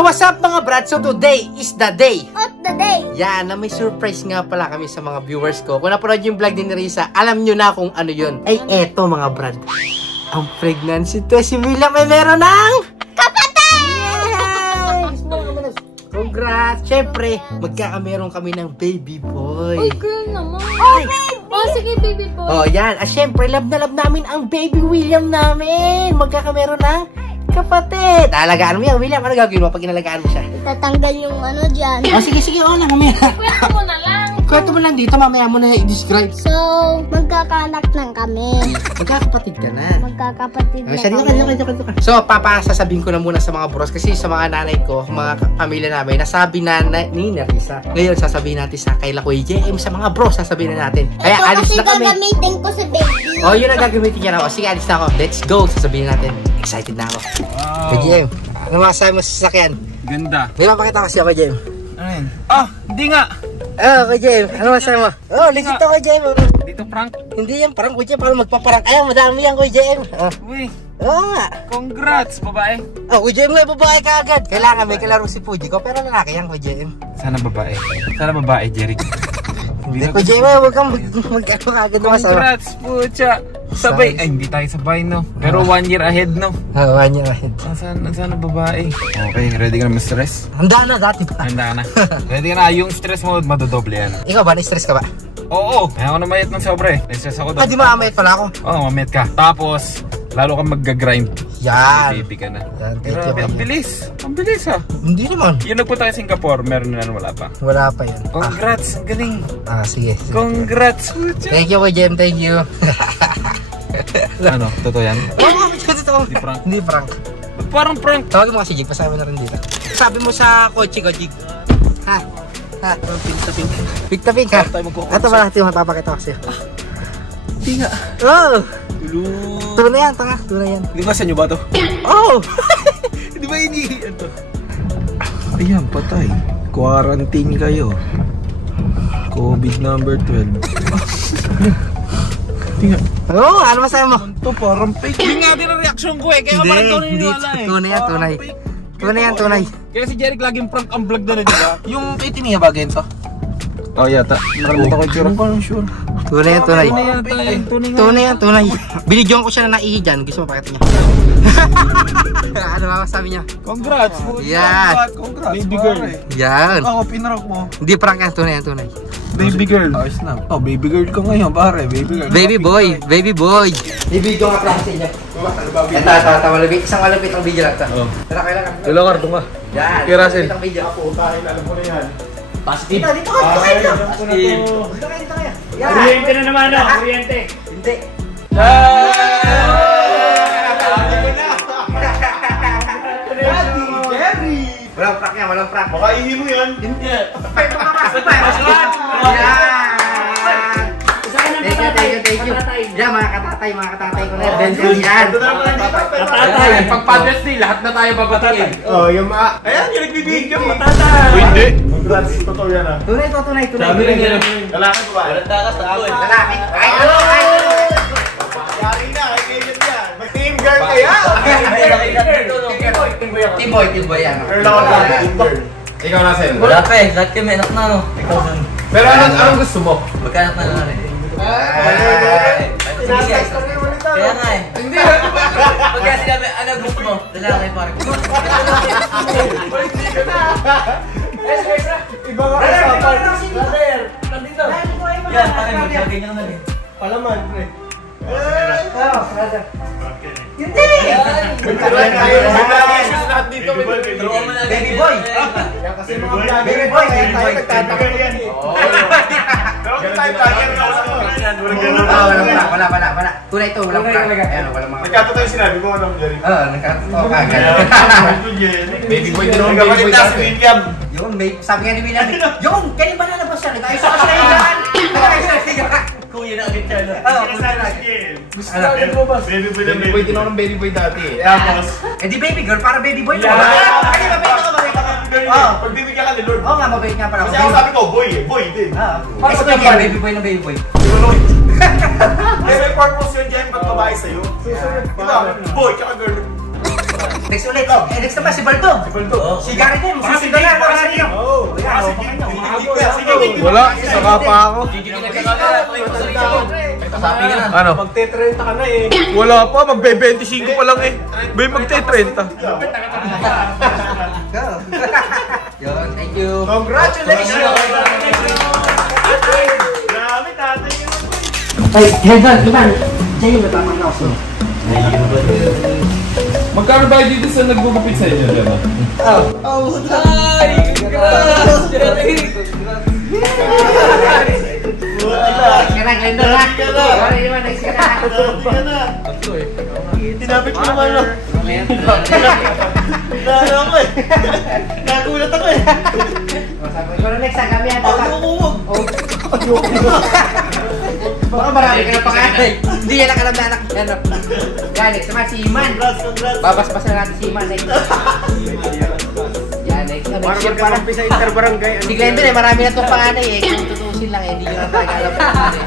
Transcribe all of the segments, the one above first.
So what's up mga brad? So today is the day of the day. Yan, na may surprise nga pala kami sa mga viewers ko. Kung napanood yung vlog din ni Risa, alam nyo na kung ano yun. Ay eto mga brad, ang pregnancy test si William ay meron ng kapatid! Yes! Congrats! Siyempre, magkakameron kami ng baby boy. Uy, girl naman. Oh, baby! Oh, sige, baby boy. Oh, yan. Siyempre, love na love namin ang baby William namin. Magkakameron ng kapatid. Alagaan mo yan, William. Ano gagawin mo pag inalagaan mo siya? Itatanggal yung ano dyan. Oh, sige, sige. Oo na, mamaya. Kwento mo na lang. Kwento mo lang dito, mamaya mo na i-describe. So, magkakaanak lang kami. Magkakapatid ka na. Magkakapatid na kami. So, sasabihin ko na muna sa mga bros kasi sa mga nanay ko, mga pamilya namin, nasabi na ni Narisa. Ngayon, sasabihin natin sa Kayla Kuya JM, sa mga bros, sasabihin na natin. Kaya ito alis na kami. gagamitin ko si baby. Oh, yun ang gagamitin niya na ako. Sige, alis na ako. Let's go. Sasabihin natin. Excited na ako. Wow. Kuya JM, ano masasabi mo sa sasakyan? Ganda. May mapakita kasi ako, Kuya JM. Ano yun? Ah, hindi nga. Oh, Kuya JM, ano masasabi mo? Oh, legit to, Kuya JM. Dito prank. Hindi yan, parang Kuya JM, parang magpaparang. Ayaw, madami yan, Kuya JM. Oh. Uy, Oo nga. congrats, babae. Oh, Kuya JM nga, babae ka agad. Kailangan may kalaro si Fuji ko, pero lalaki yan, Kuya JM. Sana babae. Sana babae, Jeric. Hindi, Kuya JM, huwag kang mag-ano agad na masama. Congrats, pucha. Sabay. Ay, hindi tayo sabay, no? Pero 1 year ahead, no? Oo, 1 year ahead. Sana babae. Okay, ready ka na ma-stress? Handa na, dati pa. Handa ka na. Ready ka na. Yung stress mo, madodoble yan. Ikaw ba, na-stress ka ba? Oo. Kaya ako namayat ng sobre. Na-stress ako doon. Ah, di maamayat pala ako. Oo, mamayat ka. Tapos, lalo kang mag-grind. Yan. Baby ka na. Yan, thank you, Grabe, ang Kuya. bilis. Ang bilis, ha? Hindi naman. Yung nagpunta tayo sa Singapore, meron na wala pa. Wala pa yan. Congrats, ang galing. Sige. Sige. Congrats, pucha. Thank you, Kuya JM, thank you. Ano, totoo yan? Oo, totoo. Hindi prank. Hindi prank. Ba't parang prank? Tawagin mo kasi Jig, pasama na rin dito. Sabi mo sa kotse ko, Jig. Ha? Ha? Pink na pink ha? Ito ba natin yung mapapakita ko sa'yo? Hindi nga. Oh! Ulo. Tunay yan, tanga. Tunay yan. Limasan nyo ba to? Oh! Di ba ini? Ito. Ayan, patay. Quarantine kayo. COVID number 12. Hindi nga. Oh, ano masabi mo? Ito parang fake. Hindi nga din ang reaction ko eh. Kaya parang tunay niniwala eh. Tunay yan, tunay. Tunay yan, tunay. Kaya si Jeric laging prank ang vlog na rin, di ba? Yung 18 niya ba, Genso? Oh, yata. Nakalimutan ko yung tsura. Parang sure. Tunay yan, tunay. Tunay yan, tunay. Tunay yan, tunay. Binidyoan ko siya na naihi dyan. Gusto mo pakita niya. Ano ba masabi niya? Congrats. Yan. Congrats. Baby girl. Yan. Ako, pinarok mo. Hindi prank yan, tunay yan, tunay. Baby girl. Ayos na. Oh, baby girl ko ngayon, pare. Baby girl. Baby boy, baby boy. Ibidyo nga pala sa inyo. Ito, malapit. Isang malapit ang video lang ito. Tara, kailangan. Hello, Cardo nga. Yan. Kira, Russell. Malapit ang video. Alam ko na yan. Positive. Dito ka, dito kayo. Positive. Dito kayo. Yan. Kuryente na naman ako, kuryente. Hindi. Walang prank yan, walang prank. Baka ihi mo yan. Hindi. Tapay mo ka kasi pa. Yan. Thank you. Yan, mga katatay ko na. Yan. Tatay. Pag Father's Day, lahat na tayo babatiin. Oh, yung mga... Ayan, yung nagbibigyo. Matatay. Hindi. Congrats, totoo yan ah. Tunay to, tunay. Sabi rin nila. Lalaki ko ba? Lalaki. Ay, ano? Yari na, ay kayo yan. Mag-team girl kaya. Team boy yan. Girl ako na, team girl. Ikaw na, Sen. Wala pa eh, lahat kami anak na no. Ikaw dun. Pero anong gusto mo? Magkaanak na lang eh. Kaya nga eh. Hindi. Pagka sinabi, ano gusto mo? Lalaki parang. Iba nga usapan. Yan, parang maglagay niya naman eh. Palaman, pre. Hindi! Lahat dito. Turuan mo na Baby boy. Yan kasi mga vlogger. Baby boy. Kaya tayo nagtatakot yan eh. Pero kung tayo vlogger, Wala. Tunay to, walang prank. Ayan, walang mga... nagkato tayo sinabi ko, ano, Jerry? Oo, nagkatotoo ka agad. Baby boy din ako, baby boy si William. Yun, sabi nga ni William, yun, kailan ba lalabas siya? Nag-ayos ako sa higaan. Kuya na agad siya no. Gusto natin mo ba? Baby boy din ako ng baby boy dati. Tapos, Eh di baby girl, para baby boy. Yeah. Ay, mabait ako. pagbibigyan ka ni Lord. Oo nga, mabait nga pala. Kasi ako sabi ko, boy eh, boy din. Ay, sabi niya, baby boy na baby boy. May purpose yun dyan pag babae sa'yo. Diba? Boy, tsaka girl. Next ulit. Next naman si Baldo. Si Gary din. Magsisigay na. Wala, saka pa ako. Ano? Magte-30 ka na eh. Wala pa, magbe-25 pa lang eh. May magte-30. Yun, thank you. Congratulations! Grabe, tatay yun. Ay, Hedan, Ivan. Sa'yo ba tama na ako? Magkano ba dito sa nagbubupit sa inyo, diba? Kena, Glendon ha? Sorry, Ivan, next ka na. Tinapit ko naman lang. Naano ako eh. Nagulat ako eh. Sabi ko na next ha, kami yan. Ayoko. Baka marami ka na pangalan. Hindi yan ang alam na anak niya. Yan, next naman si Iman. Babas-basan natin si Iman next. Yan, next. Para magkakampi sa interbarangay. Si Glendon eh, marami na itong panganay eh. Kung tutusin lang eh, hindi nyo na talaga alam kung ano eh.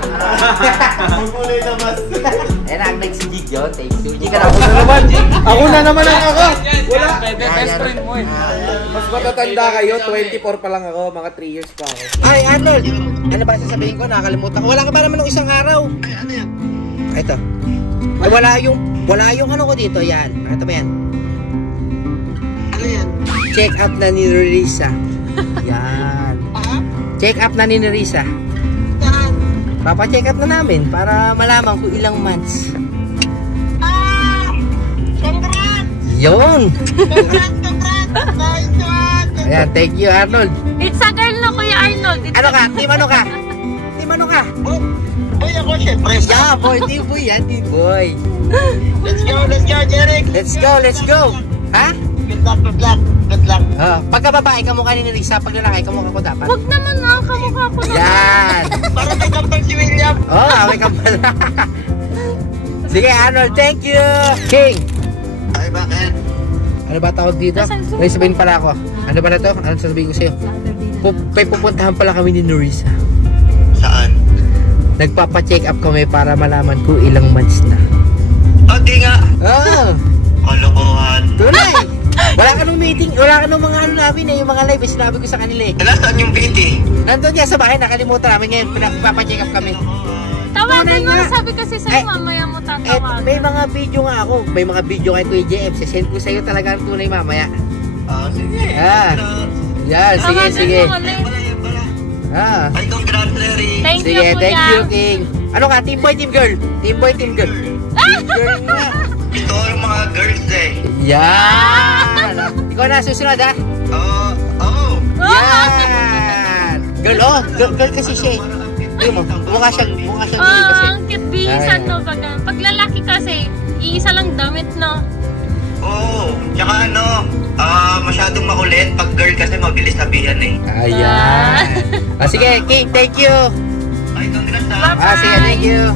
Huwag mo na ilabas. Ayan na, ang next si Jig yun. Thank you. Jig ka na. Ako na naman ang ako! Wala! Best friend mo eh. Mas matatanda kayo, 24 pa lang ako, mga 3 years pa ako. Ay, Arnold! Ano ba sasabihin ko? Nakakalimutan ko. Wala ka ba naman ng isang araw? Ay, ano yan? Ito. Ay, wala yung ano ko dito. Yan. Ito ba yan? Ano yan? Check up na ni Risa. Yan. Check up na ni Risa. Papa-check up na namin para malaman kung ilang months. Yun! Ayan, thank you, Arnold. It's a girl na, Kuya Arnold. Ano ka? Team ano ka? Team ano ka? Boy ako, syempre. Yeah, boy, team boy yan, team boy. Let's go, Jeric. Let's go. Ha? Good luck. Pagka babae, kamukha ni Risa. Pag lalaki, kamukha ko dapat. Huwag naman na, kamukha ko naman. Yan! Para may kampal si William. Okay ka pala. Sige, Arnold, thank you! King! Ay, bakit? Ano ba tawag dito? May sabihin pala ako. Ano ba na to? Ano sasabihin ko sa'yo? May pupuntahan pala kami ni Norisa. Saan? Nagpapa-check up kami para malaman kung ilang months na. Okay nga. Oh! Kalokohan. Tunay! Wala ka nung meeting, wala ka nung mga ano namin eh, yung mga live, sinabi ko sa kanila eh. Wala, saan yung BT? Nandun niya sa bahay, nakalimutan namin ngayon, pinagpapa-check up kami. Tawagan mo, nga. sabi kasi sa'yo, mamaya mo tatawagan. May mga video nga ako, may mga video kay Kuya JF, send ko sa'yo talaga ang tunay mamaya. Sige. Ah. Yan, sige. Tawagan mo ulit. Ah. Ay, congratulations. Thank you, Sige, Kuya. thank you, King. Ano ka, team boy, team girl? Team boy, team girl. Team girl nga. Ito yung mga girls eh. Yan. Ikaw na susunod ha. Oo. Yan. Girl, girl kasi siya eh. Mukha siyang girl kasi. Ang cute bihisan, no? Pag lalaki kasi, iisa lang damit, no? Oo. Tsaka masyadong makulit. Pag girl kasi mabilis sabihan eh. Ayan. Sige, King, thank you. Ay, congrats ha. Sige, thank you.